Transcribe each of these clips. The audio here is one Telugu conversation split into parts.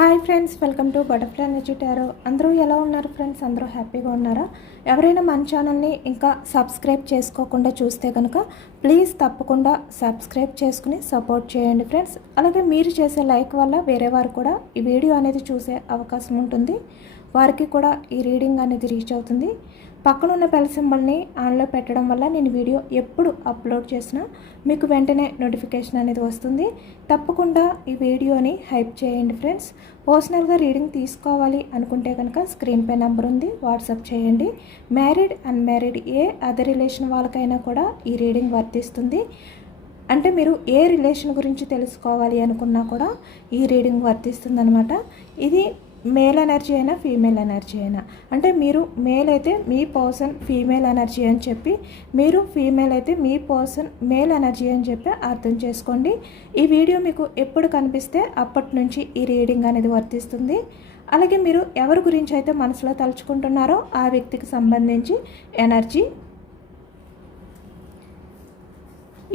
Hi friends, welcome to butterfly energy tarot. అందరూ ఎలా ఉన్నారు ఫ్రెండ్స్? అందరూ హ్యాపీగా ఉన్నారా? ఎవరైనా మన ఛానల్ని ఇంకా సబ్స్క్రైబ్ చేసుకోకుండా చూస్తే కనుక ప్లీజ్ తప్పకుండా సబ్స్క్రైబ్ చేసుకుని సపోర్ట్ చేయండి ఫ్రెండ్స్. అలాగే మీరు చేసే లైక్ వల్ల వేరే వారు కూడా ఈ వీడియో అనేది చూసే అవకాశం ఉంటుంది, వారికి కూడా ఈ రీడింగ్ అనేది రీచ్ అవుతుంది. పక్కన ఉన్న బెల్ సింబల్ని ఆన్లో పెట్టడం వల్ల నేను వీడియో ఎప్పుడు అప్లోడ్ చేసినా మీకు వెంటనే నోటిఫికేషన్ అనేది వస్తుంది. తప్పకుండా ఈ వీడియోని హైప్ చేయండి ఫ్రెండ్స్. పర్సనల్గా రీడింగ్ తీసుకోవాలి అనుకుంటే కనుక స్క్రీన్పై నెంబర్ ఉంది, వాట్సాప్ చేయండి. మ్యారీడ్ అన్మ్యారీడ్ ఏ అదర్ రిలేషన్ వాళ్ళకైనా కూడా ఈ రీడింగ్ వర్తిస్తుంది. అంటే మీరు ఏ రిలేషన్ గురించి తెలుసుకోవాలి అనుకున్నా కూడా ఈ రీడింగ్ వర్తిస్తుంది అనమాట. ఇది మేల్ ఎనర్జీ అయినా ఫీమేల్ ఎనర్జీ అయినా, అంటే మీరు మేల్ అయితే మీ పర్సన్ ఫీమేల్ ఎనర్జీ అని చెప్పి, మీరు ఫీమేల్ అయితే మీ పర్సన్ మేల్ ఎనర్జీ అని చెప్పి అర్థం చేసుకోండి. ఈ వీడియో మీకు ఎప్పుడు కనిపిస్తే అప్పటి నుంచి ఈ రీడింగ్ అనేది వర్తిస్తుంది. అలాగే మీరు ఎవరి గురించి అయితే మనసులో తలుచుకుంటున్నారో ఆ వ్యక్తికి సంబంధించి ఎనర్జీ.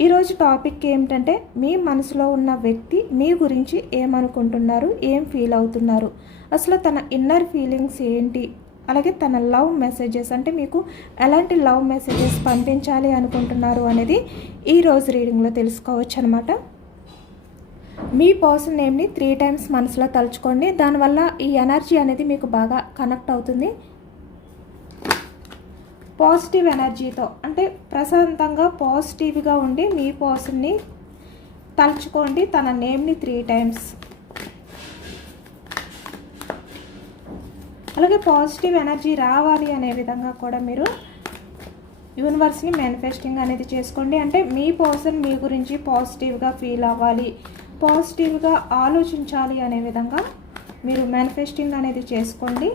ఈరోజు టాపిక్ ఏమిటంటే, మీ మనసులో ఉన్న వ్యక్తి మీ గురించి ఏమనుకుంటున్నారు, ఏం ఫీల్ అవుతున్నారు, అసలు తన ఇన్నర్ ఫీలింగ్స్ ఏంటి, అలాగే తన లవ్ మెసేజెస్ అంటే మీకు ఎలాంటి లవ్ మెసేజెస్ పంపించాలి అనుకుంటున్నారు అనేది ఈరోజు రీడింగ్లో తెలుసుకోవచ్చు అనమాట. మీ పర్సన్ నేమ్ని 3 times మనసులో తలుచుకోండి. దానివల్ల ఈ ఎనర్జీ అనేది మీకు బాగా కనెక్ట్ అవుతుంది. పాజిటివ్ ఎనర్జీతో అంటే ప్రశాంతంగా పాజిటివ్గా ఉండి మీ పర్సన్ని తలుచుకోండి. తన నేమ్ని 3 times. అలాగే పాజిటివ్ ఎనర్జీ రావాలి అనే విధంగా కూడా మీరు యూనివర్స్ని మేనిఫెస్టింగ్ అనేది చేసుకోండి. అంటే మీ పర్సన్ మీ గురించి పాజిటివ్గా ఫీల్ అవ్వాలి, పాజిటివ్గా ఆలోచించాలి అనే విధంగా మీరు మేనిఫెస్టింగ్ అనేది చేసుకోండి.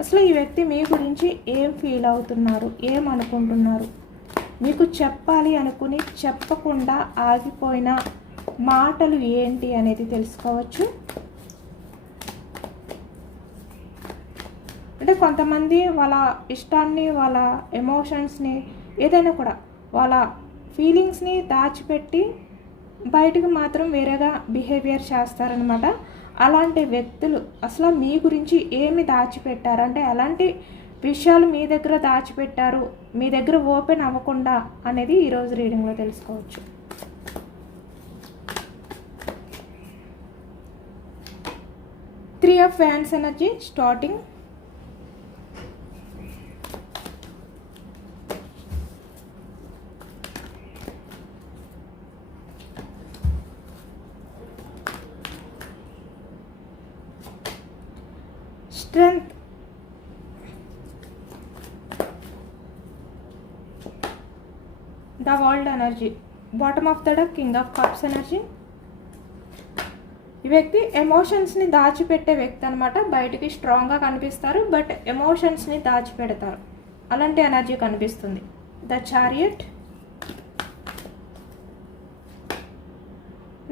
అసలు ఈ వ్యక్తి మీ గురించి ఏం ఫీల్ అవుతున్నారు, ఏం అనుకుంటున్నారు, మీకు చెప్పాలి అనుకుని చెప్పకుండా ఆగిపోయిన మాటలు ఏంటి అనేది తెలుసుకోవచ్చు. అంటే కొంతమంది వాళ్ళ ఇష్టాన్ని, వాళ్ళ ఎమోషన్స్ని, ఏదైనా కూడా వాళ్ళ ఫీలింగ్స్ని దాచిపెట్టి బయటకు మాత్రం వేరేగా బిహేవియర్ చేస్తారనమాట. అలాంటి వ్యక్తులు అసలు మీ గురించి ఏమి దాచిపెట్టారు, అంటే ఎలాంటి విషయాలు మీ దగ్గర దాచిపెట్టారు, మీ దగ్గర ఓపెన్ అవ్వకుండా అనేది ఈరోజు రీడింగ్లో తెలుసుకోవచ్చు. Three of wands energy starting. Strength. The world energy. Bottom of the deck, King of Cups energy. ఈ వ్యక్తి ఎమోషన్స్ని దాచిపెట్టే వ్యక్తి అనమాట. బయటికి స్ట్రాంగ్గా కనిపిస్తారు, బట్ ఎమోషన్స్ని దాచిపెడతారు. అలాంటి ఎనర్జీ కనిపిస్తుంది. The chariot.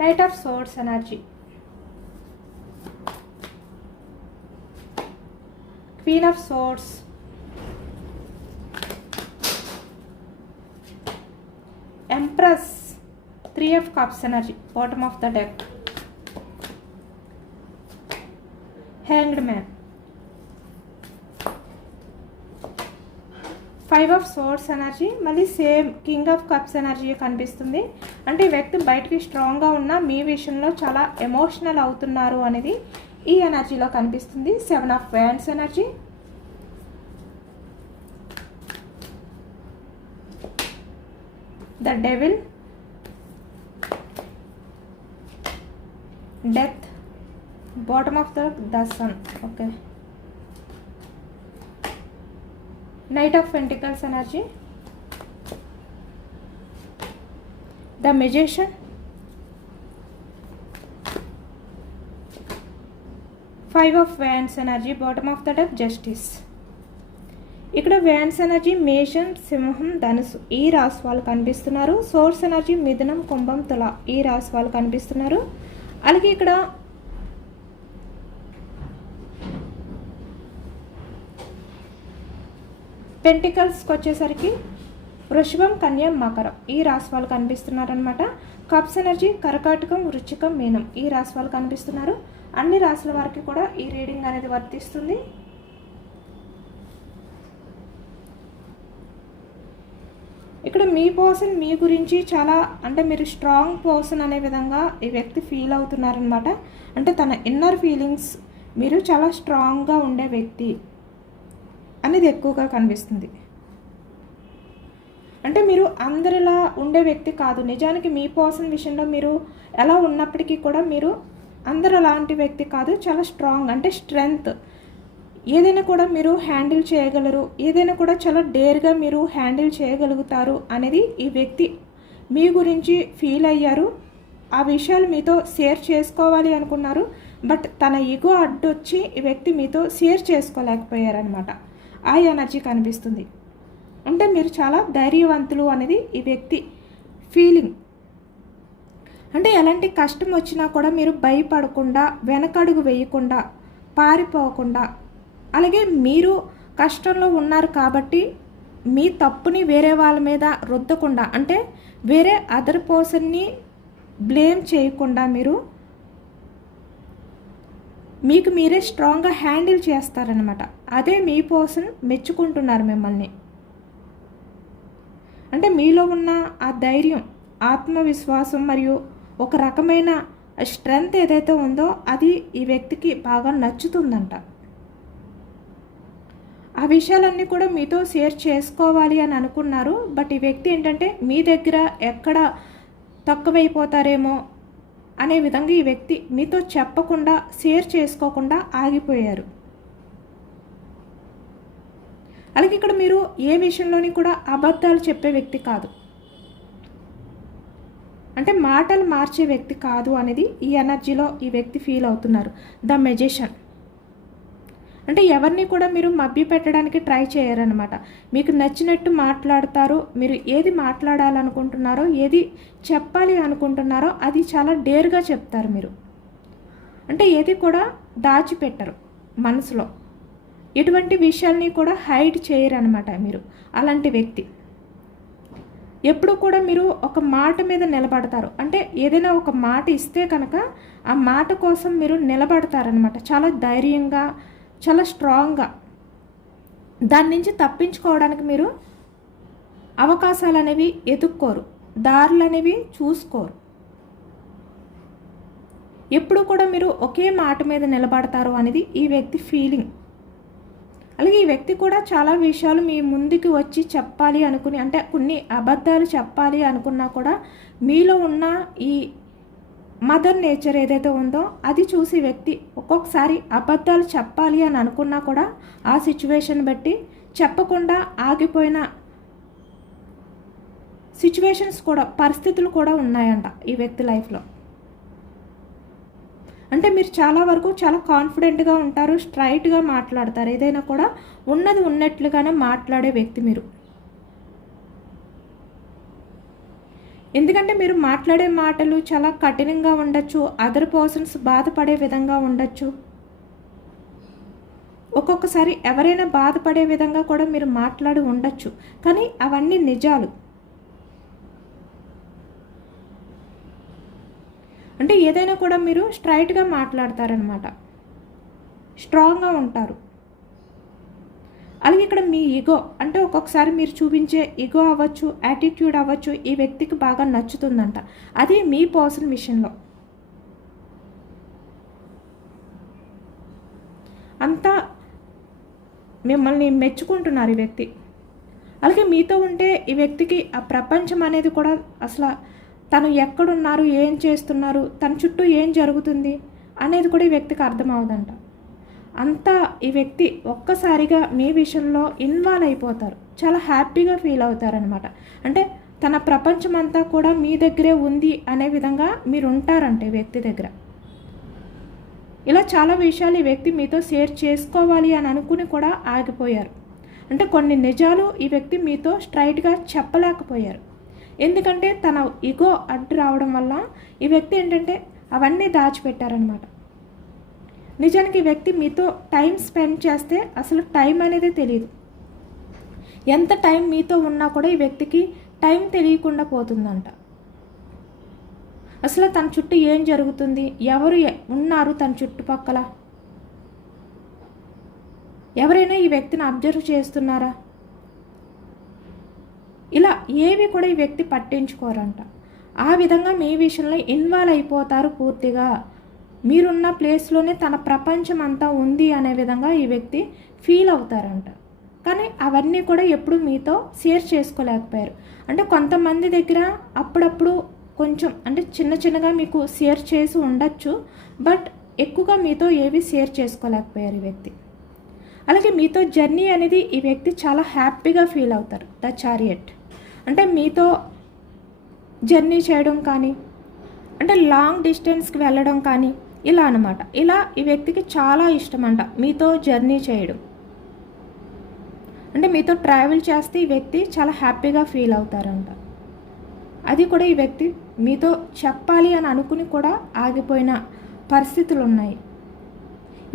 Knight of swords energy. Queen of Swords. Empress. 3 of Cups energy. Bottom of the deck. Hanged Man. 5 of Swords energy. మళ్ళీ same King of Cups energy కనిపిస్తుంది. అంటే ఈ వ్యక్తి బయటికి స్ట్రాంగ్గా ఉన్న మీ విషయంలో చాలా ఎమోషనల్ అవుతున్నారు అనేది ఈ ఎనర్జీలో కనిపిస్తుంది. 7 of Wands energy. The devil. Death. Bottom of the sun. Okay. Knight of pentacles energy. The magician. 5 of Wands energy. Bottom of the deck justice. ఇక్కడ వ్యాండ్స్ ఎనర్జీ మేషం, సింహం, ధనుసు ఈ రాశి వాళ్ళు కనిపిస్తున్నారు. సోర్స్ ఎనర్జీ మిథునం, కుంభం, తుల ఈ రాశి వాళ్ళు కనిపిస్తున్నారు. అలాగే ఇక్కడ పెంటికల్స్కి వచ్చేసరికి వృషభం, కన్య, మకరం ఈ రాశి వాళ్ళు కనిపిస్తున్నారనమాట. కప్స్ ఎనర్జీ కర్కాటకం, వృశ్చికం, మీనం ఈ రాశి వాళ్ళు కనిపిస్తున్నారు. అన్ని రాశుల వారికి కూడా ఈ రీడింగ్ అనేది వర్తిస్తుంది. ఇక్కడ మీ పర్సన్ మీ గురించి చాలా అంటే మీరు స్ట్రాంగ్ పర్సన్ అనే విధంగా ఈ వ్యక్తి ఫీల్ అవుతున్నారనమాట. అంటే తన ఇన్నర్ ఫీలింగ్స్ మీరు చాలా స్ట్రాంగ్గా ఉండే వ్యక్తి అనేది ఎక్కువగా కనిపిస్తుంది. అంటే మీరు అందరిలా ఉండే వ్యక్తి కాదు. నిజానికి మీ పర్సన్ విషయంలో మీరు ఎలా ఉన్నప్పటికీ కూడా మీరు అందరు అలాంటి వ్యక్తి కాదు. చాలా స్ట్రాంగ్ అంటే స్ట్రెంగ్త్, ఏదైనా కూడా మీరు హ్యాండిల్ చేయగలరు, ఏదైనా కూడా చాలా డేర్గా మీరు హ్యాండిల్ చేయగలుగుతారు అనేది ఈ వ్యక్తి మీ గురించి ఫీల్ అయ్యారు. ఆ విషయాలు మీతో షేర్ చేసుకోవాలి అనుకున్నారు, బట్ తన ఈగో అడ్డొచ్చి ఈ వ్యక్తి మీతో షేర్ చేసుకోలేకపోయారనమాట. ఆ ఎనర్జీ కనిపిస్తుంది. అంటే మీరు చాలా ధైర్యవంతులు అనేది ఈ వ్యక్తి ఫీలింగ్. అంటే ఎలాంటి కష్టం వచ్చినా కూడా మీరు భయపడకుండా, వెనకడుగు వేయకుండా, పారిపోకుండా, అలాగే మీరు కష్టంలో ఉన్నారు కాబట్టి మీ తప్పుని వేరే వాళ్ళ మీద రుద్దకుండా, అంటే వేరే అదర్ పర్సన్ని బ్లేమ్ చేయకుండా మీరు మీకు మీరే స్ట్రాంగ్గా హ్యాండిల్ చేస్తారనమాట. అదే మీ పర్సన్ మెచ్చుకుంటున్నారు మిమ్మల్ని. అంటే మీలో ఉన్న ఆ ధైర్యం, ఆత్మవిశ్వాసం మరియు ఒక రకమైన స్ట్రెంగ్త్ ఏదైతే ఉందో అది ఈ వ్యక్తికి బాగా నచ్చుతుందంట. ఆ విషయాలన్నీ కూడా మీతో షేర్ చేసుకోవాలి అని అనుకున్నారు, బట్ ఈ వ్యక్తి ఏంటంటే మీ దగ్గర ఎక్కడ తక్కువైపోతారేమో అనే విధంగా ఈ వ్యక్తి మీతో చెప్పకుండా, షేర్ చేసుకోకుండా ఆగిపోయారు. అలాగే ఇక్కడ మీరు ఏ విషయంలోని కూడా అబద్ధాలు చెప్పే వ్యక్తి కాదు, అంటే మాటలు మార్చే వ్యక్తి కాదు అనేది ఈ ఎనర్జీలో ఈ వ్యక్తి ఫీల్ అవుతున్నారు. ద మెజిషియన్ అంటే ఎవరిని కూడా మీరు మభ్య పెట్టడానికి ట్రై చేయరనమాట. మీకు నచ్చినట్టు మాట్లాడతారు. మీరు ఏది మాట్లాడాలనుకుంటున్నారో, ఏది చెప్పాలి అనుకుంటున్నారో అది చాలా డేర్గా చెప్తారు మీరు. అంటే ఏది కూడా దాచిపెట్టరు మనసులో. ఎటువంటి విషయాల్ని కూడా హైడ్ చేయరనమాట మీరు. అలాంటి వ్యక్తి ఎప్పుడు కూడా మీరు ఒక మాట మీద నిలబడతారు. అంటే ఏదైనా ఒక మాట ఇస్తే కనుక ఆ మాట కోసం మీరు నిలబడతారనమాట. చాలా ధైర్యంగా, చాలా స్ట్రాంగ్గా. దాని నుంచి తప్పించుకోవడానికి మీరు అవకాశాలు అనేవి ఎదుక్కోరు, దారులు అనేవి చూసుకోరు. ఎప్పుడు కూడా మీరు ఒకే మాట మీద నిలబడతారు అనేది ఈ వ్యక్తి ఫీలింగ్. అలాగే ఈ వ్యక్తి కూడా చాలా విషయాలు మీ ముందుకు వచ్చి చెప్పాలి అనుకుని, అంటే కొన్ని అబద్ధాలు చెప్పాలి అనుకున్నా కూడా మీలో ఉన్న ఈ మదర్ నేచర్ ఏదైతే ఉందో అది చూసి వ్యక్తి ఒక్కొక్కసారి అబద్ధాలు చెప్పాలి అని అనుకున్నా కూడా ఆ సిచ్యువేషన్ బట్టి చెప్పకుండా ఆగిపోయిన సిచ్యువేషన్స్ కూడా, పరిస్థితులు కూడా ఉన్నాయంట ఈ వ్యక్తి లైఫ్లో. అంటే మీరు చాలా వరకు చాలా కాన్ఫిడెంట్గా ఉంటారు, స్ట్రైట్గా మాట్లాడతారు. ఏదైనా కూడా ఉన్నది ఉన్నట్లుగానే మాట్లాడే వ్యక్తి మీరు. ఎందుకంటే మీరు మాట్లాడే మాటలు చాలా కఠినంగా ఉండొచ్చు, అదర్ పర్సన్స్ బాధపడే విధంగా ఉండొచ్చు. ఒక్కొక్కసారి ఎవరైనా బాధపడే విధంగా కూడా మీరు మాట్లాడి ఉండొచ్చు, కానీ అవన్నీ నిజాలు. అంటే ఏదైనా కూడా మీరు స్ట్రైట్గా మాట్లాడతారనమాట, స్ట్రాంగ్గా ఉంటారు. అలాగే ఇక్కడ మీ ఈగో అంటే ఒక్కొక్కసారి మీరు చూపించే ఈగో అవ్వచ్చు, యాటిట్యూడ్ అవ్వచ్చు, ఈ వ్యక్తికి బాగా నచ్చుతుందంట. అది మీ పర్సన్ విషయంలో అంతా మిమ్మల్ని మెచ్చుకుంటున్నారు ఈ వ్యక్తి. అలాగే మీతో ఉంటే ఈ వ్యక్తికి ఆ ప్రపంచం అనేది కూడా అసలు తను ఎక్కడున్నారు, ఏం చేస్తున్నారు, తన చుట్టూ ఏం జరుగుతుంది అనేది కూడా ఈ వ్యక్తికి అర్థమవుదంట. అంతా ఈ వ్యక్తి ఒక్కసారిగా మీ విషయంలో ఇన్వాల్వ్ అయిపోతారు, చాలా హ్యాపీగా ఫీల్ అవుతారనమాట. అంటే తన ప్రపంచం అంతా కూడా మీ దగ్గరే ఉంది అనే విధంగా మీరు ఉంటారంటే ఈ వ్యక్తి దగ్గర. ఇలా చాలా విషయాలు ఈ వ్యక్తి మీతో షేర్ చేసుకోవాలి అని అనుకుని కూడా ఆగిపోయారు. అంటే కొన్ని నిజాలు ఈ వ్యక్తి మీతో స్ట్రైట్గా చెప్పలేకపోయారు. ఎందుకంటే తన ఈగో అడ్డు రావడం వల్ల ఈ వ్యక్తి ఏంటంటే అవన్నీ దాచిపెట్టారనమాట. నిజానికి ఈ వ్యక్తి మీతో టైం స్పెండ్ చేస్తే అసలు టైం అనేది తెలియదు. ఎంత టైం మీతో ఉన్నా కూడా ఈ వ్యక్తికి టైం తెలియకుండా పోతుందంట. అసలు తన చుట్టూ ఏం జరుగుతుంది, ఎవరు ఉన్నారు తన చుట్టుపక్కల, ఎవరైనా ఈ వ్యక్తిని అబ్జర్వ్ చేస్తున్నారా, ఇలా ఏవి కూడా ఈ వ్యక్తి పట్టించుకోరంట. ఆ విధంగా మీ విషయంలో ఇన్వాల్వ్ అయిపోతారు పూర్తిగా. మీరున్న ప్లేస్లోనే తన ప్రపంచం అంతా ఉంది అనే విధంగా ఈ వ్యక్తి ఫీల్ అవుతారంట. కానీ అవన్నీ కూడా ఎప్పుడు మీతో షేర్ చేసుకోలేకపోయారు. అంటే కొంతమంది దగ్గర అప్పుడప్పుడు కొంచెం అంటే చిన్నగా మీకు షేర్ చేసి ఉండొచ్చు, బట్ ఎక్కువగా మీతో ఏవి షేర్ చేసుకోలేకపోయారు ఈ వ్యక్తి. అలాగే మీతో జర్నీ అనేది ఈ వ్యక్తి చాలా హ్యాపీగా ఫీల్ అవుతారు. ద చారియట్ అంటే మీతో జర్నీ చేయడం కానీ, అంటే లాంగ్ డిస్టెన్స్కి వెళ్ళడం కానీ ఇలా అనమాట. ఇలా ఈ వ్యక్తికి చాలా ఇష్టం అంట మీతో జర్నీ చేయడం. అంటే మీతో ట్రావెల్ చేస్తే ఈ వ్యక్తి చాలా హ్యాపీగా ఫీల్ అవుతారంట. అది కూడా ఈ వ్యక్తి మీతో చెప్పాలి అని అనుకుని కూడా ఆగిపోయిన పరిస్థితులు ఉన్నాయి.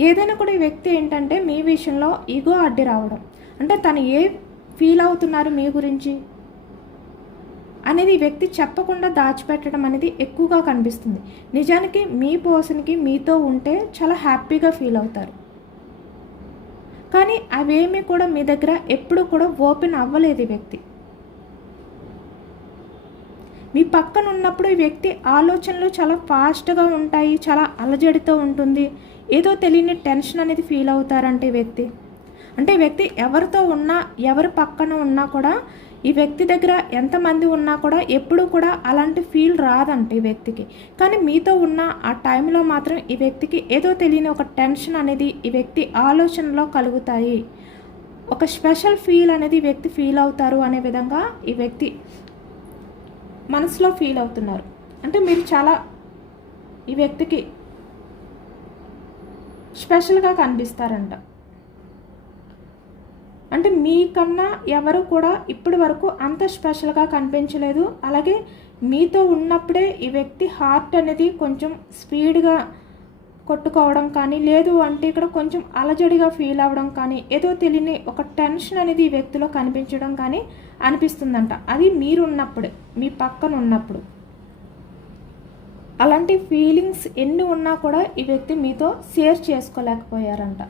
ఏదైనా కూడా ఈ వ్యక్తి ఏంటంటే మీ విషయంలో ఈగో అడ్డు రావడం, అంటే తను ఏ ఫీల్ అవుతున్నారు మీ గురించి అనేది ఈ వ్యక్తి చెప్పకుండా దాచిపెట్టడం అనేది ఎక్కువగా కనిపిస్తుంది. నిజానికి మీ పర్సన్కి మీతో ఉంటే చాలా హ్యాపీగా ఫీల్ అవుతారు, కానీ అవేమీ కూడా మీ దగ్గర ఎప్పుడు కూడా ఓపెన్ అవ్వలేదు ఈ వ్యక్తి. మీ పక్కన ఉన్నప్పుడు ఈ వ్యక్తి ఆలోచనలు చాలా ఫాస్ట్గా ఉంటాయి, చాలా అలజడితో ఉంటుంది, ఏదో తెలియని టెన్షన్ అనేది ఫీల్ అవుతారంటే ఈ వ్యక్తి. అంటే ఈ వ్యక్తి ఎవరితో ఉన్నా, ఎవరి పక్కన ఉన్నా కూడా, ఈ వ్యక్తి దగ్గర ఎంతమంది ఉన్నా కూడా ఎప్పుడు కూడా అలాంటి ఫీల్ రాదంట ఈ వ్యక్తికి. కానీ మీతో ఉన్న ఆ టైంలో మాత్రం ఈ వ్యక్తికి ఏదో తెలియని ఒక టెన్షన్ అనేది ఈ వ్యక్తి ఆలోచనలో కలుగుతాయి. ఒక స్పెషల్ ఫీల్ అనేది ఈ వ్యక్తి ఫీల్ అవుతారు అనే విధంగా ఈ వ్యక్తి మనసులో ఫీల్ అవుతున్నారు. అంటే మీరు చాలా ఈ వ్యక్తికి స్పెషల్గా కనిపిస్తారంట. అంటే మీకన్నా ఎవరు కూడా ఇప్పటి వరకు అంత స్పెషల్గా కనిపించలేదు. అలాగే మీతో ఉన్నప్పుడే ఈ వ్యక్తి హార్ట్ అనేది కొంచెం స్పీడ్గా కొట్టుకోవడం కానీ, లేదు అంటే ఇక్కడ కొంచెం అలజడిగా ఫీల్ అవ్వడం కానీ, ఏదో తెలియని ఒక టెన్షన్ అనేది ఈ వ్యక్తిలో కనిపించడం కానీ అనిపిస్తుందంట. అది మీరున్నప్పుడు, మీ పక్కన ఉన్నప్పుడు. అలాంటి ఫీలింగ్స్ ఎన్ని ఉన్నా కూడా ఈ వ్యక్తి మీతో షేర్ చేసుకోలేకపోయారంట.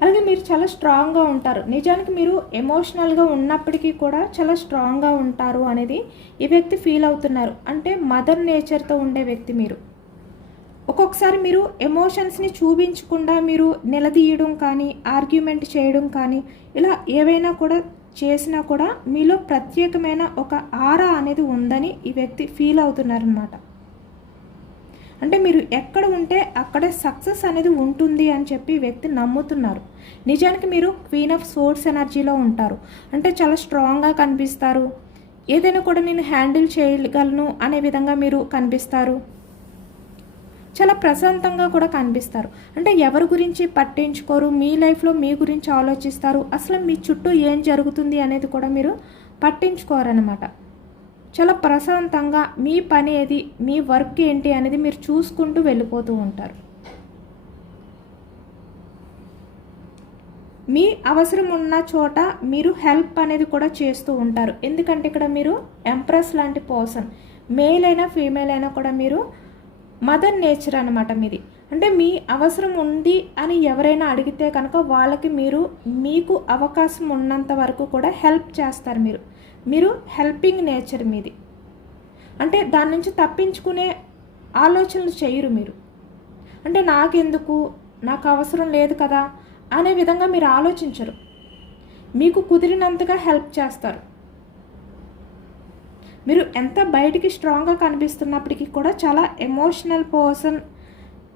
అలాగే మీరు చాలా స్ట్రాంగ్గా ఉంటారు. నిజానికి మీరు ఎమోషనల్గా ఉన్నప్పటికీ కూడా చాలా స్ట్రాంగ్గా ఉంటారు అనేది ఈ వ్యక్తి ఫీల్ అవుతున్నారు. అంటే మదర్ నేచర్తో ఉండే వ్యక్తి మీరు. ఒక్కొక్కసారి మీరు ఎమోషన్స్ని చూపించకుండా మీరు నిలదీయడం కానీ, ఆర్గ్యుమెంట్ చేయడం కానీ, ఇలా ఏవైనా కూడా చేసినా కూడా మీలో ప్రత్యేకమైన ఒక ఆరా అనేది ఉందని ఈ వ్యక్తి ఫీల్ అవుతున్నారనమాట. అంటే మీరు ఎక్కడ ఉంటే అక్కడే సక్సెస్ అనేది ఉంటుంది అని చెప్పి ఈ వ్యక్తి నమ్ముతున్నారు. నిజానికి మీరు క్వీన్ ఆఫ్ సోర్స్ ఎనర్జీలో ఉంటారు. అంటే చాలా స్ట్రాంగ్గా కనిపిస్తారు. ఏదైనా కూడా నేను హ్యాండిల్ చేయగలను అనే విధంగా మీరు కనిపిస్తారు. చాలా ప్రశాంతంగా కూడా కనిపిస్తారు. అంటే ఎవరి గురించి పట్టించుకోరు, మీ లైఫ్లో మీ గురించి ఆలోచిస్తారు. అసలు మీ చుట్టూ ఏం జరుగుతుంది అనేది కూడా మీరు పట్టించుకోరనమాట. చాలా ప్రశాంతంగా మీ పని ఏది, మీ వర్క్ ఏంటి అనేది మీరు చూసుకుంటూ వెళ్ళిపోతూ ఉంటారు. మీ అవసరం ఉన్న చోట మీరు హెల్ప్ అనేది కూడా చేస్తూ ఉంటారు. ఎందుకంటే ఇక్కడ మీరు ఎంప్రెస్ లాంటి పర్సన్, మేల్ అయినా ఫీమేల్ అయినా కూడా మీరు మదర్ నేచర్ అనమాట మీది. అంటే మీ అవసరం ఉంది అని ఎవరైనా అడిగితే కనుక వాళ్ళకి మీరు మీకు అవకాశం ఉన్నంత వరకు కూడా హెల్ప్ చేస్తారు. మీరు హెల్పింగ్ నేచర్ మీది. అంటే దాని నుంచి తప్పించుకునే ఆలోచనలు చేయరు మీరు. అంటే నాకెందుకు, నాకు అవసరం లేదు కదా అనే విధంగా మీరు ఆలోచించరు. మీకు కుదిరినంతగా హెల్ప్ చేస్తారు. మీరు ఎంత బయటికి స్ట్రాంగ్గా కనిపిస్తున్నప్పటికీ కూడా చాలా emotional person,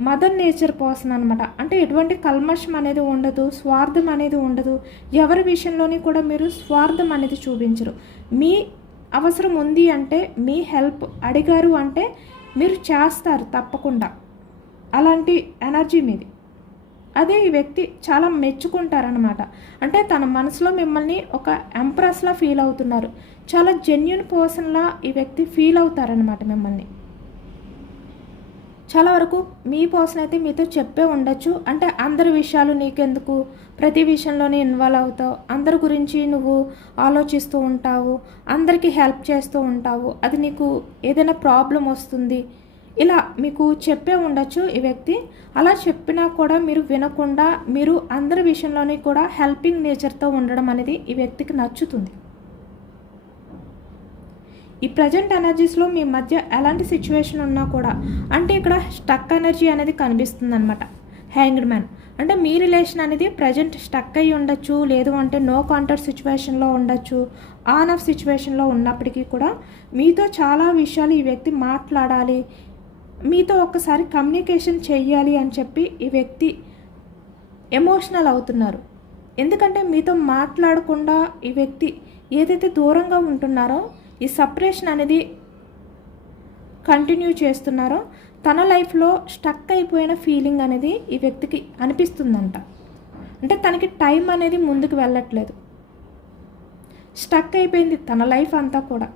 mother nature person అనమాట. అంటే ఎటువంటి కల్మషం అనేది ఉండదు, స్వార్థం అనేది ఉండదు. ఎవరి విషయంలోని కూడా మీరు స్వార్థం అనేది చూపించరు. మీ అవసరం ఉంది అంటే, మీ హెల్ప్ అడిగారు అంటే మీరు చేస్తారు తప్పకుండా. అలాంటి ఎనర్జీ మీది. అదే ఈ వ్యక్తి చాలా మెచ్చుకుంటారనమాట. అంటే తన మనసులో మిమ్మల్ని ఒక ఎంప్రెస్లా ఫీల్ అవుతున్నారు. చాలా జెన్యున్ పర్సన్లా ఈ వ్యక్తి ఫీల్ అవుతారనమాట మిమ్మల్ని. చాలా వరకు మీ పర్సన్ అయితే మీతో చెప్పే ఉండొచ్చు. అంటే అందరి విషయాలు నీకెందుకు, ప్రతి విషయంలోనే ఇన్వాల్వ్ అవుతావు, అందరి గురించి నువ్వు ఆలోచిస్తూ ఉంటావు, అందరికీ హెల్ప్ చేస్తూ ఉంటావు, అది నీకు ఏదైనా ప్రాబ్లం వస్తుంది, ఇలా మీకు చెప్పే ఉండొచ్చు ఈ వ్యక్తి. అలా చెప్పినా కూడా మీరు వినకుండా మీరు అందరి విషయంలోని కూడా హెల్పింగ్ నేచర్తో ఉండడం అనేది ఈ వ్యక్తికి నచ్చుతుంది. ఈ ప్రజెంట్ ఎనర్జీస్లో మీ మధ్య ఎలాంటి సిచ్యువేషన్ ఉన్నా కూడా, అంటే ఇక్కడ స్టక్ ఎనర్జీ అనేది కనిపిస్తుంది అనమాట. హ్యాంగ్డ్ మ్యాన్ అంటే మీ రిలేషన్ అనేది ప్రజెంట్ స్టక్ అయ్యి ఉండొచ్చు, లేదు అంటే నో కాంటాక్ట్ సిచ్యువేషన్లో ఉండొచ్చు, ఆన్ ఆఫ్ సిచ్యువేషన్లో ఉన్నప్పటికీ కూడా మీతో చాలా విషయాలు ఈ వ్యక్తి మాట్లాడాలి, మీతో ఒక్కసారి కమ్యూనికేషన్ చెయ్యాలి అని చెప్పి ఈ వ్యక్తి ఎమోషనల్ అవుతున్నారు. ఎందుకంటే మీతో మాట్లాడకుండా ఈ వ్యక్తి ఏదైతే దూరంగా ఉంటున్నారో, ఈ సపరేషన్ అనేది కంటిన్యూ చేస్తున్నారో, తన లైఫ్లో స్టక్ అయిపోయిన ఫీలింగ్ అనేది ఈ వ్యక్తికి అనిపిస్తుందంట. అంటే తనకి టైం అనేది ముందుకు వెళ్ళట్లేదు, స్టక్ అయిపోయింది తన లైఫ్ అంతా కూడా.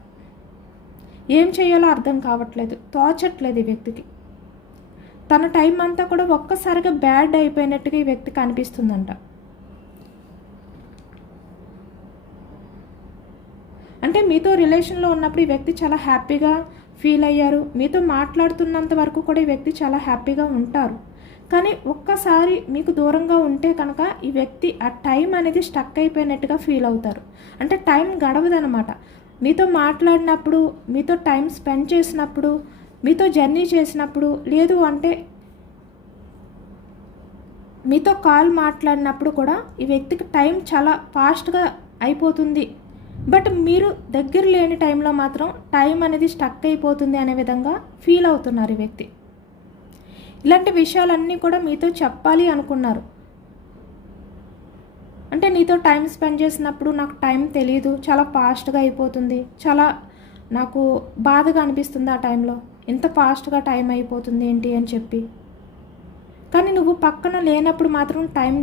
ఏం చేయాలో అర్థం కావట్లేదు, తోచట్లేదు ఈ వ్యక్తికి. తన టైం అంతా కూడా ఒక్కసారిగా బ్యాడ్ అయిపోయినట్టుగా ఈ వ్యక్తికి అనిపిస్తుందంట. అంటే మీతో రిలేషన్లో ఉన్నప్పుడు ఈ వ్యక్తి చాలా హ్యాపీగా ఫీల్ అయ్యారు, మీతో మాట్లాడుతున్నంత వరకు కూడా ఈ వ్యక్తి చాలా హ్యాపీగా ఉంటారు. కానీ ఒక్కసారి మీకు దూరంగా ఉంటే కనుక ఈ వ్యక్తి ఆ టైం అనేది స్టక్ అయిపోయినట్టుగా ఫీల్ అవుతారు. అంటే టైం గడవదనమాట. మీతో మాట్లాడినప్పుడు, మీతో టైం స్పెండ్ చేసినప్పుడు, మీతో జర్నీ చేసినప్పుడు, లేదు అంటే మీతో కాల్ మాట్లాడినప్పుడు కూడా ఈ వ్యక్తికి టైం చాలా ఫాస్ట్గా అయిపోతుంది. బట్ మీరు దగ్గర లేని టైంలో మాత్రం టైం అనేది స్టక్ అయిపోతుంది అనే విధంగా ఫీల్ అవుతున్నారు ఈ వ్యక్తి. ఇలాంటి విషయాలన్నీ కూడా మీతో చెప్పాలి అనుకున్నారు. అంటే నీతో టైం స్పెండ్ చేసినప్పుడు నాకు టైం తెలియదు, చాలా ఫాస్ట్గా అయిపోతుంది, చాలా నాకు బాధగా అనిపిస్తుంది ఆ టైంలో, ఇంత ఫాస్ట్గా టైం అయిపోతుంది ఏంటి అని చెప్పి. కానీ నువ్వు పక్కన లేనప్పుడు మాత్రం టైం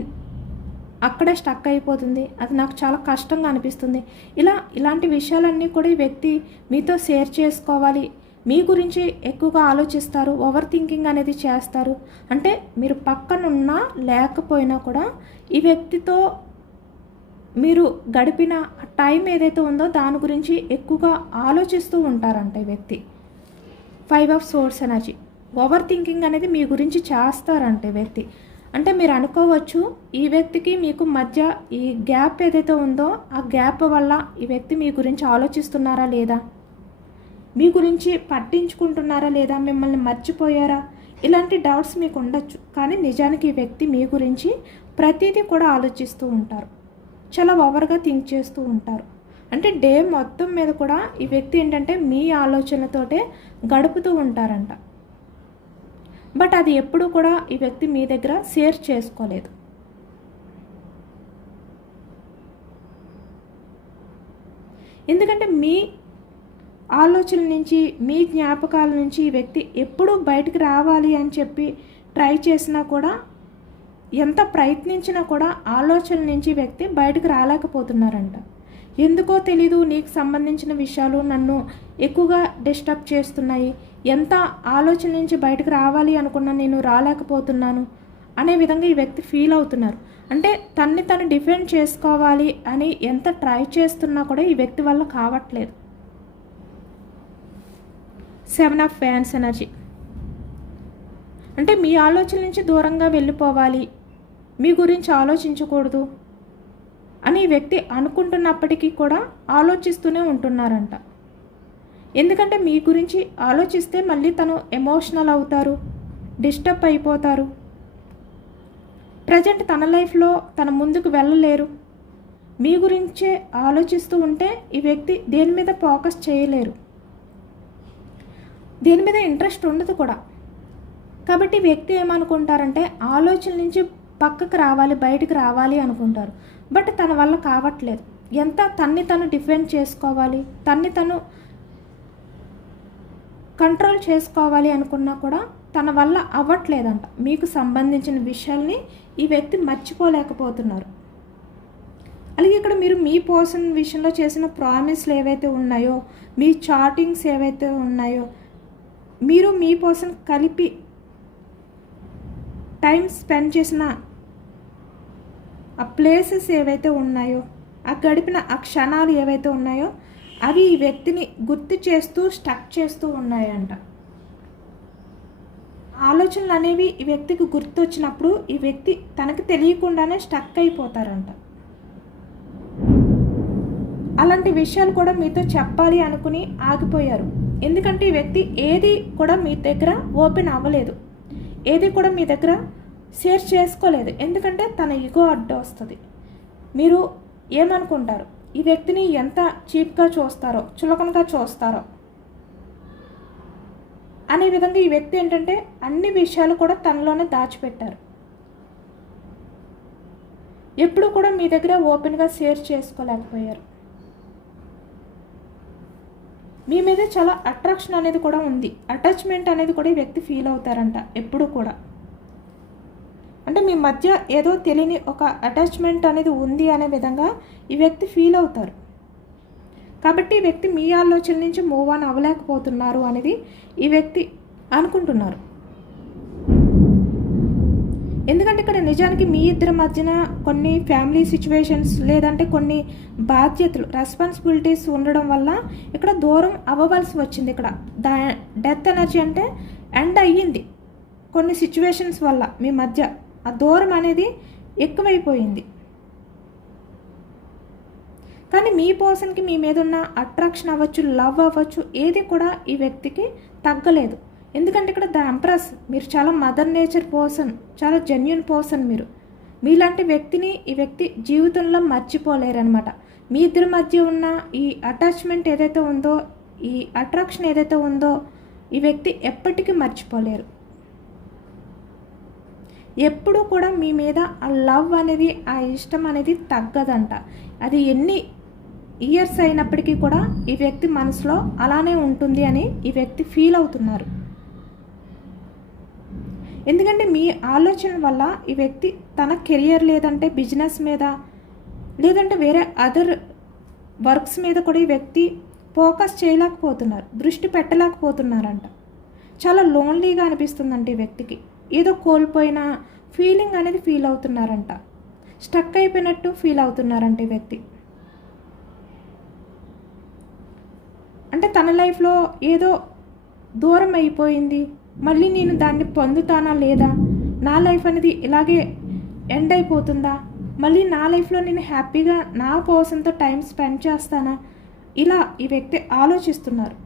అక్కడే స్టక్ అయిపోతుంది, అది నాకు చాలా కష్టంగా అనిపిస్తుంది. ఇలాంటి విషయాలన్నీ కూడా ఈ వ్యక్తి మీతో షేర్ చేసుకోవాలి. మీ గురించి ఎక్కువగా ఆలోచిస్తారు, ఓవర్ థింకింగ్ అనేది చేస్తారు. అంటే మీరు పక్కనున్నా లేకపోయినా కూడా ఈ వ్యక్తితో మీరు గడిపిన టైం ఏదైతే ఉందో దాని గురించి ఎక్కువగా ఆలోచిస్తూ ఉంటారంట ఈ వ్యక్తి. 5 of swords energy, over thinking అనేది మీ గురించి చేస్తారంట ఈ వ్యక్తి. అంటే మీరు అనుకోవచ్చు ఈ వ్యక్తికి మీకు మధ్య ఈ గ్యాప్ ఏదైతే ఉందో ఆ గ్యాప్ వల్ల ఈ వ్యక్తి మీ గురించి ఆలోచిస్తున్నారా లేదా, మీ గురించి పట్టించుకుంటున్నారా లేదా, మిమ్మల్ని మర్చిపోయారా, ఇలాంటి డౌట్స్ మీకు ఉండొచ్చు. కానీ నిజానికి ఈ వ్యక్తి మీ గురించి ప్రతిదీ కూడా ఆలోచిస్తూ ఉంటారు, చాలా ఓవర్గా థింక్ చేస్తూ ఉంటారు. అంటే డే మొత్తం మీద కూడా ఈ వ్యక్తి ఏంటంటే మీ ఆలోచనతోటే గడుపుతూ ఉంటారంట. బట్ అది ఎప్పుడు కూడా ఈ వ్యక్తి మీ దగ్గర షేర్ చేసుకోలేదు. ఎందుకంటే మీ ఆలోచనల నుంచి, మీ జ్ఞాపకాల నుంచి ఈ వ్యక్తి ఎప్పుడు బయటికి రావాలి అని చెప్పి ట్రై చేసినా కూడా, ఎంత ప్రయత్నించినా కూడా ఆలోచనల నుంచి వ్యక్తి బయటకు రాలేకపోతున్నారంట. ఎందుకో తెలీదు, నీకు సంబంధించిన విషయాలు నన్ను ఎక్కువగా డిస్టర్బ్ చేస్తున్నాయి, ఎంత ఆలోచన నుంచి బయటకు రావాలి అనుకున్నా నేను రాలేకపోతున్నాను అనే విధంగా ఈ వ్యక్తి ఫీల్ అవుతున్నారు. అంటే తన్ని తను డిఫెండ్ చేసుకోవాలి అని ఎంత ట్రై చేస్తున్నా కూడా ఈ వ్యక్తి వల్ల కావట్లేదు. 7 ఆఫ్ ఫ్యాన్స్ ఎనర్జీ, అంటే మీ ఆలోచన నుంచి దూరంగా వెళ్ళిపోవాలి, మీ గురించి ఆలోచించకూడదు అని ఈ వ్యక్తి అనుకుంటున్నప్పటికీ కూడా ఆలోచిస్తూనే ఉంటున్నారంట. ఎందుకంటే మీ గురించి ఆలోచిస్తే మళ్ళీ తను ఎమోషనల్ అవుతారు, డిస్టర్బ్ అయిపోతారు. ప్రజెంట్ తన లైఫ్లో తన ముందుకు వెళ్ళలేరు. మీ గురించే ఆలోచిస్తూ ఉంటే ఈ వ్యక్తి దేని మీద ఫోకస్ చేయలేరు, దేని మీద ఇంట్రెస్ట్ ఉండదు కూడా. కాబట్టి వ్యక్తి ఏమనుకుంటారంటే ఆలోచన నుంచి పక్కకు రావాలి, బయటకు రావాలి అనుకుంటారు. బట్ తన వల్ల కావట్లేదు. ఎంత తన్ని తను డిఫెండ్ చేసుకోవాలి, తన్ని తను కంట్రోల్ చేసుకోవాలి అనుకున్నా కూడా తన వల్ల అవ్వట్లేదంట. మీకు సంబంధించిన విషయాల్ని ఈ వ్యక్తి మర్చిపోలేకపోతున్నారు. అలాగే ఇక్కడ మీరు మీ పర్సన్ విషయంలో చేసిన ప్రామిస్లు ఏవైతే ఉన్నాయో, మీ చాటింగ్స్ ఏవైతే ఉన్నాయో, మీరు మీ పర్సన్ కలిపి టైం స్పెండ్ చేసిన ఆ ప్లేసెస్ ఏవైతే ఉన్నాయో, ఆ గడిపిన ఆ క్షణాలు ఏవైతే ఉన్నాయో అవి ఈ వ్యక్తిని గుర్తు చేస్తూ స్టక్ చేస్తూ ఉన్నాయంట. ఆలోచనలు అనేవి ఈ వ్యక్తికి గుర్తొచ్చినప్పుడు ఈ వ్యక్తి తనకు తెలియకుండానే స్టక్ అయిపోతారంట. అలాంటి విషయాలు కూడా మీతో చెప్పాలి అనుకుని ఆగిపోయారు. ఎందుకంటే ఈ వ్యక్తి ఏది కూడా మీ దగ్గర ఓపెన్ అవ్వలేదు, ఏది కూడా మీ దగ్గర షేర్ చేసుకోలేదు. ఎందుకంటే తన ఈగో అడ్డు వస్తుంది. మీరు ఏమనుకుంటారు, ఈ వ్యక్తిని ఎంత చీప్గా చూస్తారో, చులకనగా చూస్తారో అనే విధంగా ఈ వ్యక్తి ఏంటంటే అన్ని విషయాలు కూడా తనలోనే దాచిపెట్టారు. ఎప్పుడు కూడా మీ దగ్గర ఓపెన్గా షేర్ చేసుకోలేకపోయారు. మీ మీద చాలా అట్రాక్షన్ అనేది కూడా ఉంది, అటాచ్మెంట్ అనేది కూడా ఈ వ్యక్తి ఫీల్ అవుతారంట ఎప్పుడు కూడా. అంటే మీ మధ్య ఏదో తెలియని ఒక అటాచ్మెంట్ అనేది ఉంది అనే విధంగా ఈ వ్యక్తి ఫీల్ అవుతారు. కాబట్టి ఈ వ్యక్తి మీ ఆలోచన నుంచి మూవ్ ఆన్ అవ్వలేకపోతున్నారు అనేది ఈ వ్యక్తి అనుకుంటున్నారు. ఎందుకంటే ఇక్కడ నిజానికి మీ ఇద్దరి మధ్యన కొన్ని ఫ్యామిలీ సిచ్యువేషన్స్ లేదంటే కొన్ని బాధ్యతలు, రెస్పాన్సిబిలిటీస్ ఉండడం వల్ల ఇక్కడ దూరం అవ్వవలసి వచ్చింది. ఇక్కడ డెత్ ఎనర్జీ అంటే ఎండ్ అయ్యింది. కొన్ని సిచ్యువేషన్స్ వల్ల మీ మధ్య ఆ దూరం అనేది ఎక్కువైపోయింది. కానీ మీ పర్సన్కి మీ మీద ఉన్న అట్రాక్షన్ అవ్వచ్చు, లవ్ అవ్వచ్చు, ఏది కూడా ఈ వ్యక్తికి తగ్గలేదు. ఎందుకంటే ఇక్కడ ద ఎంప్రెస్, మీరు చాలా మదర్ నేచర్ పర్సన్, చాలా జెన్యున్ పర్సన్. మీలాంటి వ్యక్తిని ఈ వ్యక్తి జీవితంలో మర్చిపోలేరనమాట. మీ ఇద్దరి మధ్య ఉన్న ఈ అటాచ్మెంట్ ఏదైతే ఉందో, ఈ అట్రాక్షన్ ఏదైతే ఉందో ఈ వ్యక్తి ఎప్పటికీ మర్చిపోలేరు. ఎప్పుడూ కూడా మీ మీద ఆ లవ్ అనేది, ఆ ఇష్టం అనేది తగ్గదంట. అది ఎన్ని ఇయర్స్ అయినప్పటికీ కూడా ఈ వ్యక్తి మనసులో అలానే ఉంటుంది అని ఈ వ్యక్తి ఫీల్ అవుతున్నారు. ఎందుకంటే మీ ఆలోచన వల్ల ఈ వ్యక్తి తన కెరియర్ లేదంటే బిజినెస్ మీద లేదంటే వేరే అదర్ వర్క్స్ మీద కూడా ఈ వ్యక్తి ఫోకస్ చేయలేకపోతున్నారు, దృష్టి పెట్టలేకపోతున్నారంట. చాలా లోన్లీగా అనిపిస్తుందంట ఈ వ్యక్తికి. ఏదో కోల్పోయిన ఫీలింగ్ అనేది ఫీల్ అవుతున్నారంట, స్టక్ అయిపోయినట్టు ఫీల్ అవుతున్నారంట ఈ వ్యక్తి. అంటే తన లైఫ్లో ఏదో దూరం అయిపోయింది, మళ్ళీ నేను దాన్ని పొందుతానా లేదా, నా లైఫ్ అనేది ఇలాగే ఎండ్ అయిపోతుందా, మళ్ళీ నా లైఫ్లో నేను హ్యాపీగా నా పర్సన్తో టైం స్పెండ్ చేస్తానా, ఇలా ఈ వ్యక్తి ఆలోచిస్తున్నారు.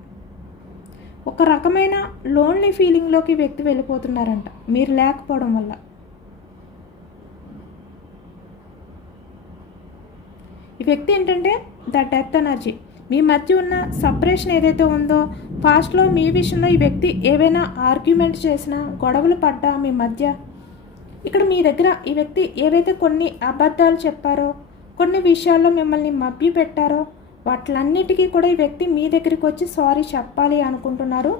ఒక రకమైన లోన్లీ ఫీలింగ్లోకి వ్యక్తి వెళ్ళిపోతున్నారంట మీరు లేకపోవడం వల్ల. ఈ వ్యక్తి ఏంటంటే ద డెత్ ఎనర్జీ. మీ మధ్య ఉన్న సపరేషన్ ఏదైతే ఉందో, పాస్ట్లో మీ విషయంలో ఈ వ్యక్తి ఏవైనా ఆర్గ్యుమెంట్ చేసినా, గొడవలు పడ్డా మీ మధ్య, ఇక్కడ మీ దగ్గర ఈ వ్యక్తి ఏవైతే కొన్ని అబద్ధాలు చెప్పారో, కొన్ని విషయాల్లో మిమ్మల్ని మభ్య పెట్టారో, వాటిలన్నిటికీ కూడా ఈ వ్యక్తి మీ దగ్గరికి వచ్చి సారీ చెప్పాలి అనుకుంటున్నారు.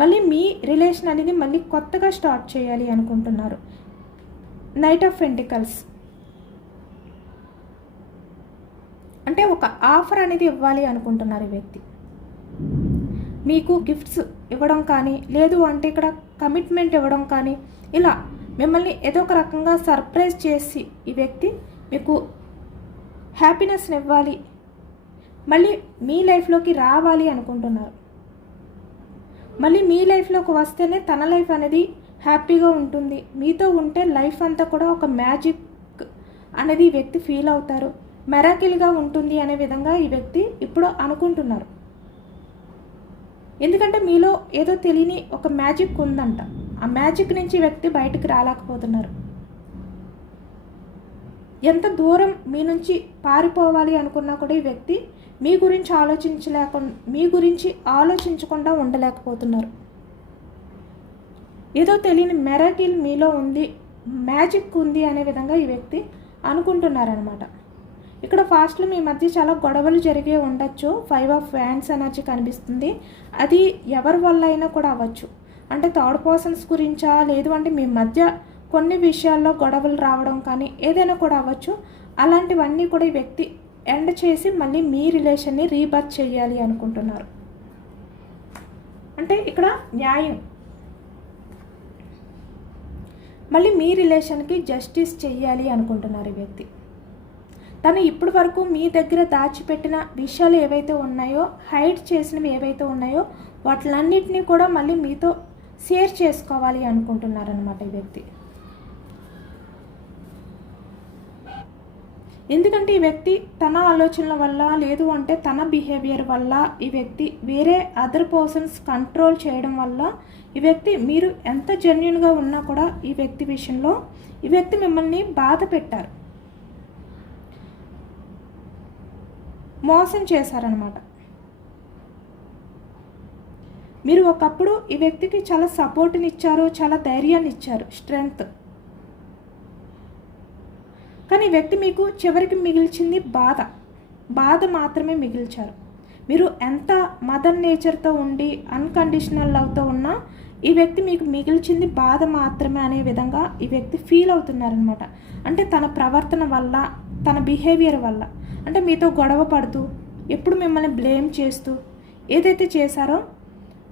మళ్ళీ మీ రిలేషన్ అనేది మళ్ళీ కొత్తగా స్టార్ట్ చేయాలి అనుకుంటున్నారు. నైట్ ఆఫ్ పెంటికల్స్ అంటే ఒక ఆఫర్ అనేది ఇవ్వాలి అనుకుంటున్నారు ఈ వ్యక్తి. మీకు గిఫ్ట్స్ ఇవ్వడం కానీ, లేదు అంటే ఇక్కడ కమిట్మెంట్ ఇవ్వడం కానీ, ఇలా మిమ్మల్ని ఏదో ఒక రకంగా సర్ప్రైజ్ చేసి ఈ వ్యక్తి మీకు హ్యాపీనెస్ని ఇవ్వాలి, మళ్ళీ మీ లైఫ్లోకి రావాలి అనుకుంటున్నారు. మళ్ళీ మీ లైఫ్లోకి వస్తేనే తన లైఫ్ అనేది హ్యాపీగా ఉంటుంది, మీతో ఉంటే లైఫ్ అంతా కూడా ఒక మ్యాజిక్ అనేది ఈ వ్యక్తి ఫీల్ అవుతారు, మెరాకిల్గా ఉంటుంది అనే విధంగా ఈ వ్యక్తి ఇప్పుడు అనుకుంటున్నారు. ఎందుకంటే మీలో ఏదో తెలియని ఒక మ్యాజిక్ ఉందంట. ఆ మ్యాజిక్ నుంచి ఈ వ్యక్తి బయటికి రాలేకపోతున్నారు. ఎంత దూరం మీ నుంచి పారిపోవాలి అనుకున్నా కూడా ఈ వ్యక్తి మీ గురించి ఆలోచించకుండా ఉండలేకపోతున్నారు. ఏదో తెలియని మెరాకిల్ మీలో ఉంది, మ్యాజిక్ ఉంది అనే విధంగా ఈ వ్యక్తి అనుకుంటున్నారనమాట. ఇక్కడ ఫాస్ట్లో మీ మధ్య చాలా గొడవలు జరిగే ఉండొచ్చు. 5 ఆఫ్ వ్యాండ్స్ ఎనర్జీ కనిపిస్తుంది. అది ఎవరి వల్ల అయినా కూడా అవ్వచ్చు. అంటే థర్డ్ పర్సన్స్ గురించా, లేదు అంటే మీ మధ్య కొన్ని విషయాల్లో గొడవలు రావడం కానీ ఏదైనా కూడా అవ్వచ్చు. అలాంటివన్నీ కూడా ఈ వ్యక్తి ఎండ్ చేసి మళ్ళీ మీ రిలేషన్ని రీబర్త్ చేయాలి అనుకుంటున్నారు. అంటే ఇక్కడ న్యాయం, మళ్ళీ మీ రిలేషన్కి జస్టిస్ చెయ్యాలి అనుకుంటున్నారు ఈ వ్యక్తి. తను ఇప్పటి వరకు మీ దగ్గర దాచిపెట్టిన విషయాలు ఏవైతే ఉన్నాయో, హైడ్ చేసినవి ఏవైతే ఉన్నాయో వాటిలన్నిటినీ కూడా మళ్ళీ మీతో షేర్ చేసుకోవాలి అనుకుంటున్నారనమాట ఈ వ్యక్తి. ఎందుకంటే ఈ వ్యక్తి తన ఆలోచనల వల్ల, లేదు అంటే తన బిహేవియర్ వల్ల, ఈ వ్యక్తి వేరే అదర్ పర్సన్స్ కంట్రోల్ చేయడం వల్ల ఈ వ్యక్తి మీరు ఎంత జెన్యూన్గా ఉన్నా కూడా ఈ వ్యక్తి విషయంలో ఈ వ్యక్తి మిమ్మల్ని బాధ పెట్టారు, మోసం చేశారనమాట. మీరు ఒకప్పుడు ఈ వ్యక్తికి చాలా సపోర్ట్ని ఇచ్చారు, చాలా ధైర్యాన్ని ఇచ్చారు, స్ట్రెంగ్త్. కానీ ఈ వ్యక్తి మీకు చివరికి మిగిల్చింది బాధ మాత్రమే మిగిల్చారు. మీరు ఎంత మదర్ నేచర్తో ఉండి అన్కండిషనల్ లవ్తో ఉన్నా ఈ వ్యక్తి మీకు మిగిల్చింది బాధ మాత్రమే అనే విధంగా ఈ వ్యక్తి ఫీల్ అవుతున్నారనమాట. అంటే తన ప్రవర్తన వల్ల, తన బిహేవియర్ వల్ల, అంటే మీతో గొడవ పడుతూ, ఎప్పుడు మిమ్మల్ని బ్లేమ్ చేస్తూ ఏదైతే చేశారో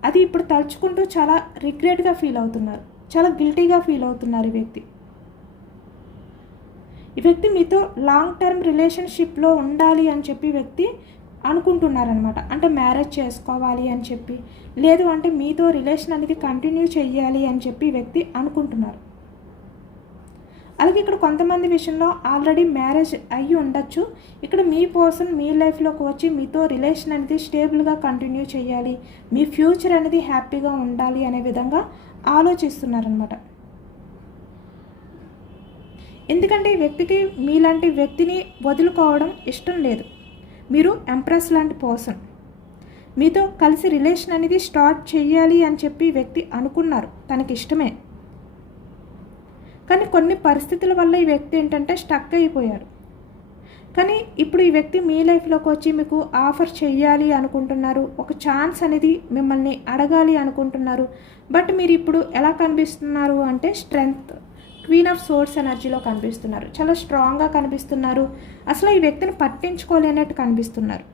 అది ఇప్పుడు తలుచుకుంటూ చాలా రిగ్రెట్గా ఫీల్ అవుతున్నారు, చాలా గిల్టీగా ఫీల్ అవుతున్నారు ఈ వ్యక్తి. ఈ వ్యక్తి మీతో లాంగ్ టర్మ్ రిలేషన్షిప్లో ఉండాలి అని చెప్పి వ్యక్తి అనుకుంటున్నారనమాట. అంటే మ్యారేజ్ చేసుకోవాలి అని చెప్పి, లేదు అంటే మీతో రిలేషన్ అనేది కంటిన్యూ చేయాలి అని చెప్పి వ్యక్తి అనుకుంటున్నారు. అలాగే ఇక్కడ కొంతమంది విషయంలో ఆల్రెడీ మ్యారేజ్ అయ్యి ఉండొచ్చు. ఇక్కడ మీ పర్సన్ మీ లైఫ్లోకి వచ్చి మీతో రిలేషన్ అనేది స్టేబుల్గా కంటిన్యూ చేయాలి, మీ ఫ్యూచర్ అనేది హ్యాపీగా ఉండాలి అనే విధంగా ఆలోచిస్తున్నారనమాట. ఎందుకంటే ఈ వ్యక్తికి మీలాంటి వ్యక్తిని వదులుకోవడం ఇష్టం లేదు. మీరు ఎంప్రెస్ లాంటి పర్సన్, మీతో కలిసి రిలేషన్ అనేది స్టార్ట్ చేయాలి అని చెప్పి వ్యక్తి అనుకున్నారు, తనకి ఇష్టమే. కానీ కొన్ని పరిస్థితుల వల్ల ఈ వ్యక్తి ఏంటంటే స్టక్ అయిపోయారు. కానీ ఇప్పుడు ఈ వ్యక్తి మీ లైఫ్లోకి వచ్చి మీకు ఆఫర్ చేయాలి అనుకుంటున్నారు, ఒక ఛాన్స్ అనేది మిమ్మల్ని అడగాలి అనుకుంటున్నారు. బట్ మీరు ఇప్పుడు ఎలా కనిపిస్తున్నారు అంటే స్ట్రెంగ్త్, క్వీన్ ఆఫ్ సోర్స్ ఎనర్జీలో కనిపిస్తున్నారు, చాలా స్ట్రాంగ్గా కనిపిస్తున్నారు, అసలు ఈ వ్యక్తిని పట్టించుకోలేనట్టు కనిపిస్తున్నారు.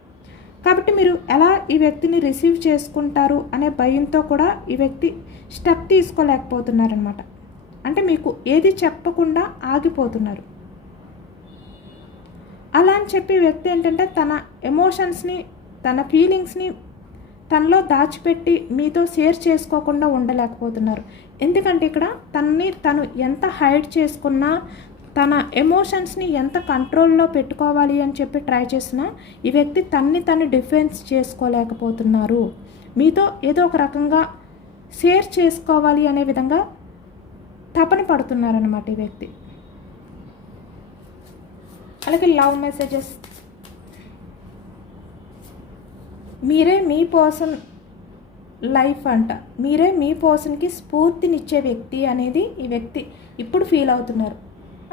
కాబట్టి మీరు ఎలా ఈ వ్యక్తిని రిసీవ్ చేసుకుంటారు అనే భయంతో కూడా ఈ వ్యక్తి స్టెప్ తీసుకోలేకపోతున్నారనమాట. అంటే మీకు ఏది చెప్పకుండా ఆగిపోతున్నారు. అలా అని చెప్పి వ్యక్తి ఏంటంటే తన ఎమోషన్స్ని, తన ఫీలింగ్స్ని తనలో దాచిపెట్టి మీతో షేర్ చేసుకోకుండా ఉండలేకపోతున్నారు. ఎందుకంటే ఇక్కడ తను ఎంత హైడ్ చేసుకున్నా, తన ఎమోషన్స్ని ఎంత కంట్రోల్లో పెట్టుకోవాలి అని చెప్పి ట్రై చేసినా ఈ వ్యక్తి తను డిఫెన్స్ చేసుకోలేకపోతున్నారు. మీతో ఏదో ఒక రకంగా షేర్ చేసుకోవాలి అనే విధంగా తపన పడుతున్నారన్నమాట ఈ వ్యక్తి. అలాగే లవ్ మెసేజెస్, మీరే మీ పర్సన్ లైఫ్ అంట, మీరే మీ పర్సన్కి స్ఫూర్తినిచ్చే వ్యక్తి అనేది ఈ వ్యక్తి ఇప్పుడు ఫీల్ అవుతున్నారు.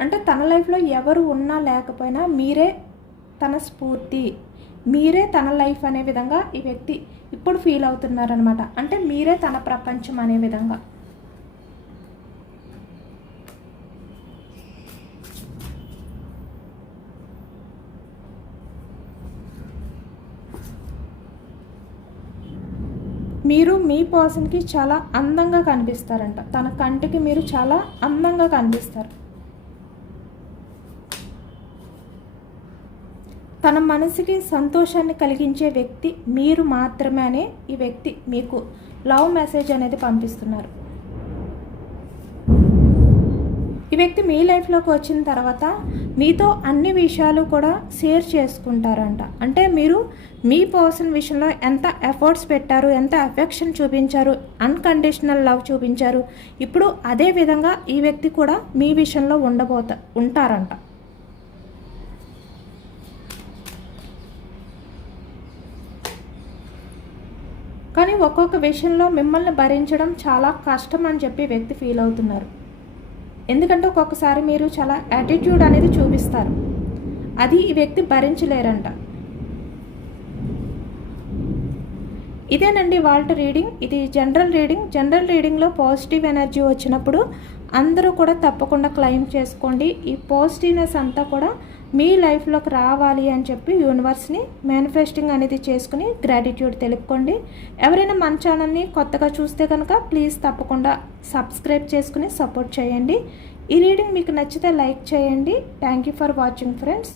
అంటే తన లైఫ్లో ఎవరు ఉన్నా లేకపోయినా మీరే తన స్ఫూర్తి, మీరే తన లైఫ్ అనే విధంగా ఈ వ్యక్తి ఇప్పుడు ఫీల్ అవుతున్నారనమాట. అంటే మీరే తన ప్రపంచం అనే విధంగా. మీరు మీ పర్సన్కి చాలా అందంగా కనిపిస్తారంట, తన కంటికి మీరు చాలా అందంగా కనిపిస్తారు. తన మనసుకి సంతోషాన్ని కలిగించే వ్యక్తి మీరు మాత్రమే అనే ఈ వ్యక్తి మీకు లవ్ మెసేజ్ అనేది పంపిస్తున్నారు. ఈ వ్యక్తి మీ లైఫ్లోకి వచ్చిన తర్వాత మీతో అన్ని విషయాలు కూడా షేర్ చేసుకుంటారంట. అంటే మీరు మీ పర్సన్ విషయంలో ఎంత ఎఫర్ట్స్ పెట్టారు, ఎంత అఫెక్షన్ చూపించారు, అన్కండిషనల్ లవ్ చూపించారు, ఇప్పుడు అదే విధంగా ఈ వ్యక్తి కూడా మీ విషయంలో ఉంటారంట. కానీ ఒక్కొక్క విషయంలో మిమ్మల్ని భరించడం చాలా కష్టం అని చెప్పి వ్యక్తి ఫీల్ అవుతున్నారు. ఎందుకంటే ఒక్కొక్కసారి మీరు చాలా యాటిట్యూడ్ అనేది చూపిస్తారు, అది ఈ వ్యక్తి భరించలేరంట. ఇదేనండి వాళ్ళ రీడింగ్. ఇది జనరల్ రీడింగ్. జనరల్ రీడింగ్లో పాజిటివ్ ఎనర్జీ వచ్చినప్పుడు అందరూ కూడా తప్పకుండా క్లెయిమ్ చేసుకోండి. ఈ పాజిటివ్నెస్ అంతా కూడా మీ లైఫ్లోకి రావాలి అని చెప్పి యూనివర్స్ని మేనిఫెస్టింగ్ అనేది చేసుకుని గ్రాటిట్యూడ్ తెలుపుకోండి. ఎవరైనా మన ఛానల్ని కొత్తగా చూస్తే కనుక ప్లీజ్ తప్పకుండా సబ్స్క్రైబ్ చేసుకుని సపోర్ట్ చేయండి. ఈ రీడింగ్ మీకు నచ్చితే లైక్ చేయండి. Thank you for watching friends.